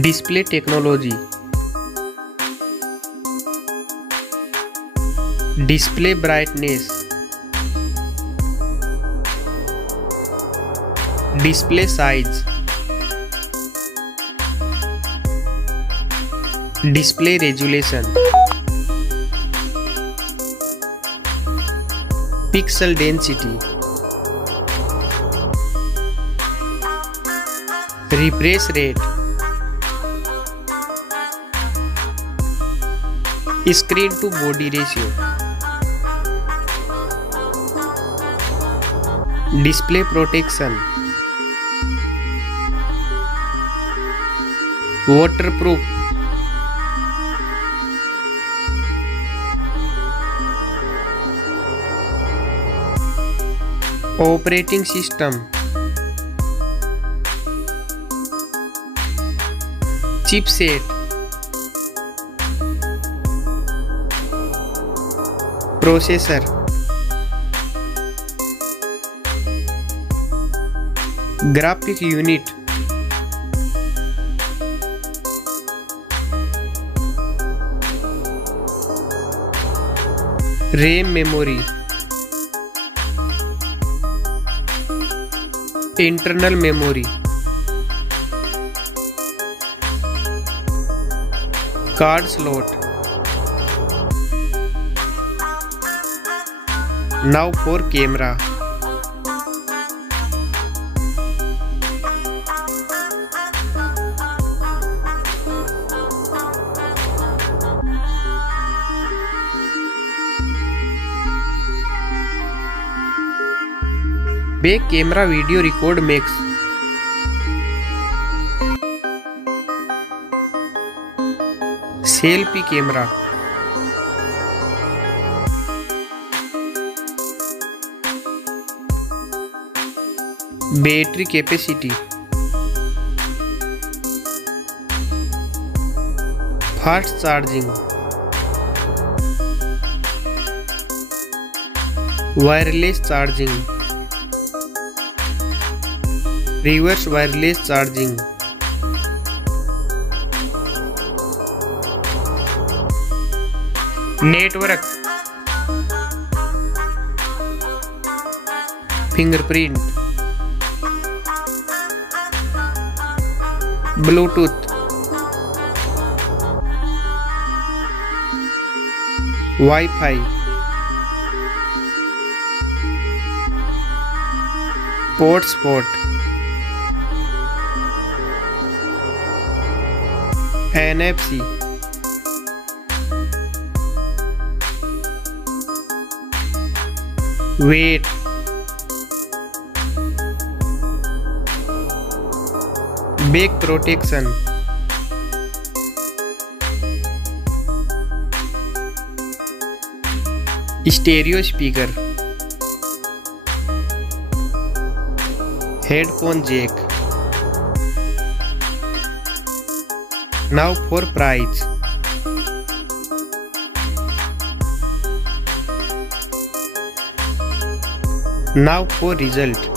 Display technology. Display brightness. Display size. Display resolution. Pixel density. Refresh rate. Screen to body ratio. Display protection. Waterproof. Operating system. Chipset. Processor. Graphic unit. RAM memory. Internal memory. Card slot. Now for camera. Back camera video record makes. Selfie camera. Battery capacity. Fast charging. Wireless charging. Reverse wireless charging. Network. Fingerprint. Bluetooth. Wi-Fi. Hotspot. NFC. Weight. Back protection. Stereo speaker. Headphone jack. Now for price. Now for result.